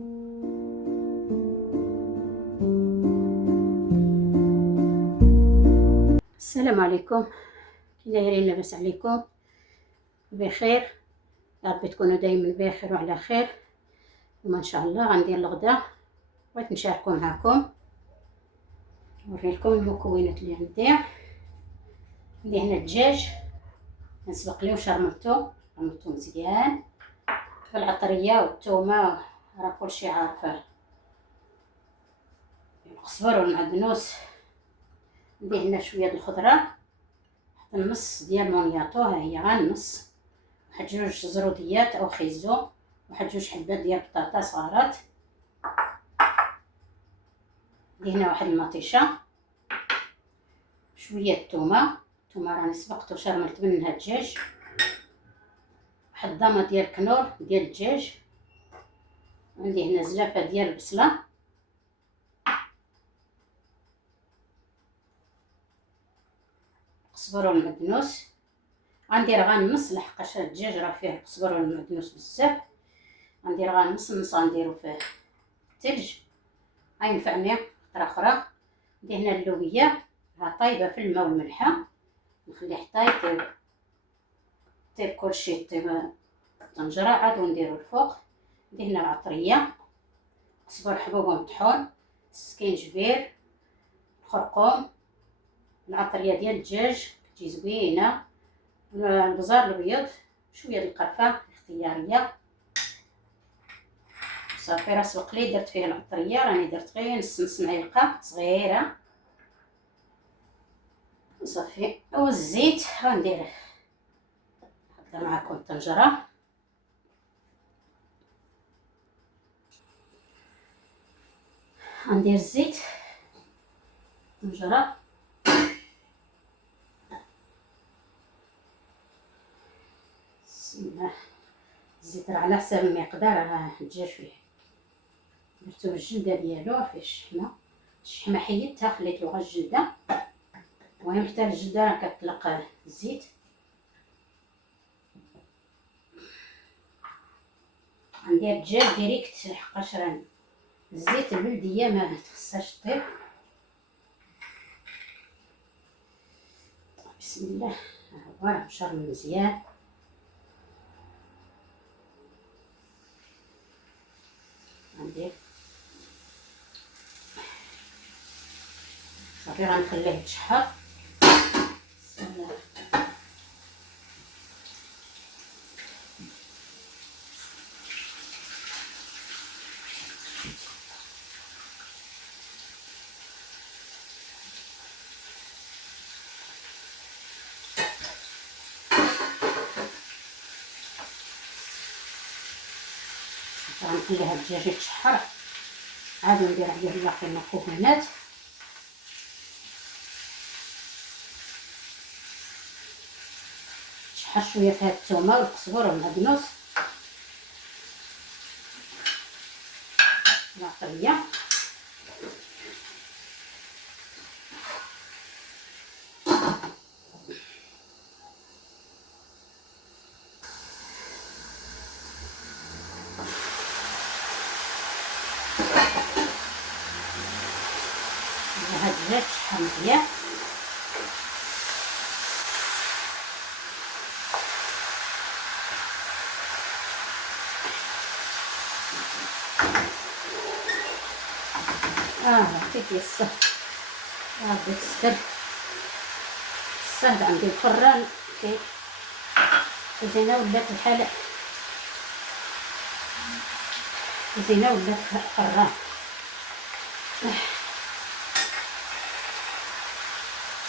السلام عليكم، كي دايرين؟ لاباس عليكم؟ بخير؟ يا ربي تكونوا دايما بخير وعلى خير. وما ان شاء الله غندير الغدا، بغيت نشاركو معكم، نوريلكم المكونات اللي عندي هنا. الدجاج نسبق ليه وشرملتو مزيان بالعطريه والثومه، راه كلشي عارفه. القزبر والمعدنوس، ندير هنا شويه د الخضره، حط النص ديال مونياطو، ها هي غير النص، واحد جوج زروديات او خيزو، واحد جوج حبات ديال بطاطا صغارات. ندير هنا واحد المطيشه، شويه الثومه راني سبقت وشرملت منها الدجاج، واحد ضامه ديال كنور ديال الدجاج. عندي هنا زلافه ديال البصله، القزبر والمعدنوس. غندير غير النص لحقاش الدجاج راه فيه القزبر والمعدنوس بزاف، غندير غير النص غنديرو فيه الثلج، غينفعني خطره اخرى. ندير هنا اللوبيه، ها طايبه في الماء والملحه، نخليه حتى يطيب كلشي، يطيب الطنجره عاد ونديرو الفوق. ندير هنا العطريه، قزبر حبوب ومطحون، السكينجبير، الخرقوم، العطريه ديال الدجاج كتجي زوينه، البزار الابيض، شويه القرفه اختياريه. صافي راه سبق لي درت فيه العطريه، راني درت غير نص معلقه صغيره. صافي والزيت غندير، نحضر معكم الطنجره. غندير الزيت طنجره، بسم الله. الزيت راه على حساب المقدار، راه الدجاج فيه درتو الجلده ديالو، فيه الشحمه حيدتها خليتو غير الجلده. المهم حتى الجلده راه كتطلق الزيت. غندير الدجاج ديريكت لحقاش راه الزيت البلديه ما تخصهاش طيب. بسم الله، ها هو راه مشرمل مزيان. غندير صافي غنخليه يتشحر. بسم الله. غنخليها الدجاج يتشحر، عاد ندير عليه الباقي من المكونات. تشحر شويه فيها الثومه والقزبر والمعدنوس، العطريه، هاد الدجاج تشحر مزيان. عطيت الصهد، بديت الصهد عندي الفران زينه ولات الحاله زينه ولات فران.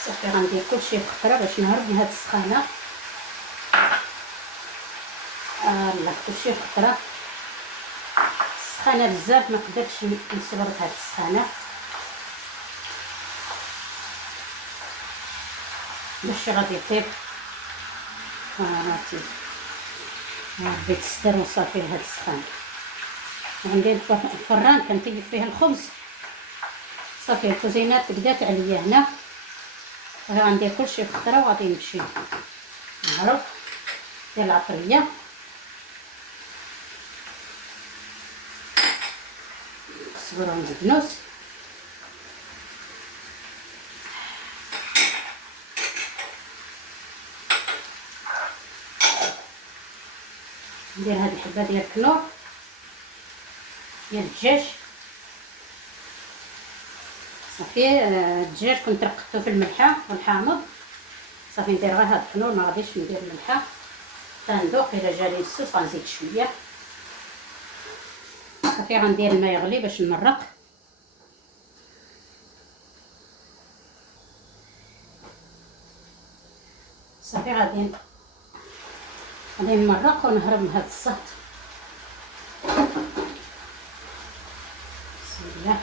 صافي غندير كلشي بخطره باش نهرب من هاد السخانه. الله كلشي بخطره، السخانه بزاف ما قدرتش نصبر في هاد السخانه باش غادي يطيب. راه بديت الستر وصافي لهاد السخانه. عندي الفران كنطيب فيه الخبز. صافي الكوزينات بدات عليا هنا، غندير كلشي بخطره وغادي نمشي نهرب. ديال العطريه، الكزبره والمعدنوس. ندير هاد الحبه ديال الكنور ديال الدجاج صافي. الدجاج كنت رقدته في الملحه والحامض صافي. ندير غير هاد الكنور، ما غاديش ندير الملحه. تندوق الا جاني الصوص غنزيد شويه صافي. غندير الماء يغلي باش نمرق. صافي غادي نمرق ونهرب من هاد الصهد. بسم الله.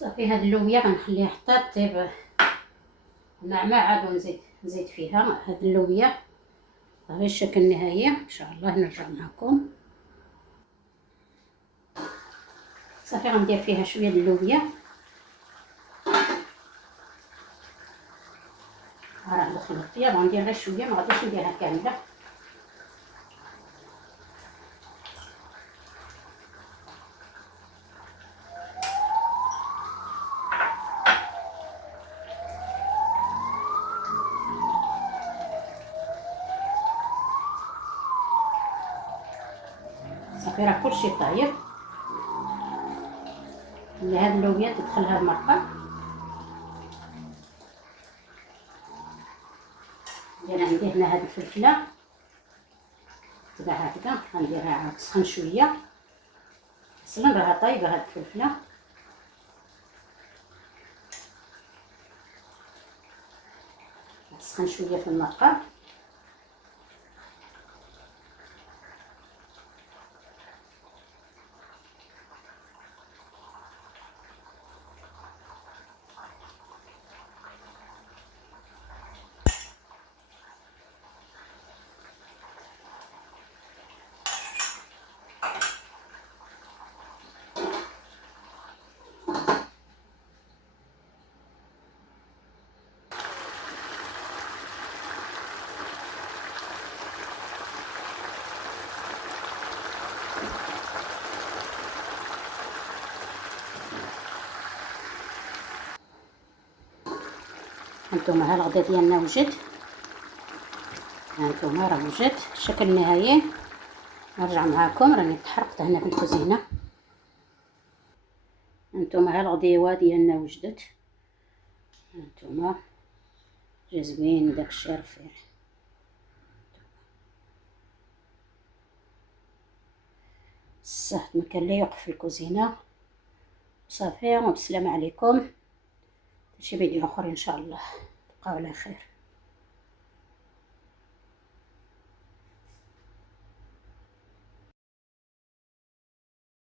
صافي هاد اللوبيا غنخليها حتى طيب ناعمه، عاد نزيد فيها هاد اللوبيا. هذا الشكل النهائي. ان شاء الله نرجع معكم. صافي غندير فيها شويه د اللوبيا. راه ندخل الطياب غندير غير شويه، ما غاديش نديرها كامله. صافي راه كلشي طايب. اللي هاد اللوبيا تدخلها المرقه. ندير عندي هنا هاد الفلفله تبع هكذا، غنديرها عاد تسخن شويه. اصلا راها طايبه هاد الفلفله. تسخن شويه في المرقه. هانتوما ها الغدا ديالنا وجد. هانتوما راه وجد الشكل النهائي. نرجع معاكم، راني تحرقت هنا في الكوزينه. هانتوما ها الغديوه ديالنا وجدت. هانتوما جا زوين داك الشي رفيع. الصهد ما كان لا يوقف في الكوزينه. صافي وبسلامه عليكم. شي فيديو اخر ان شاء الله. تبقاو على خير.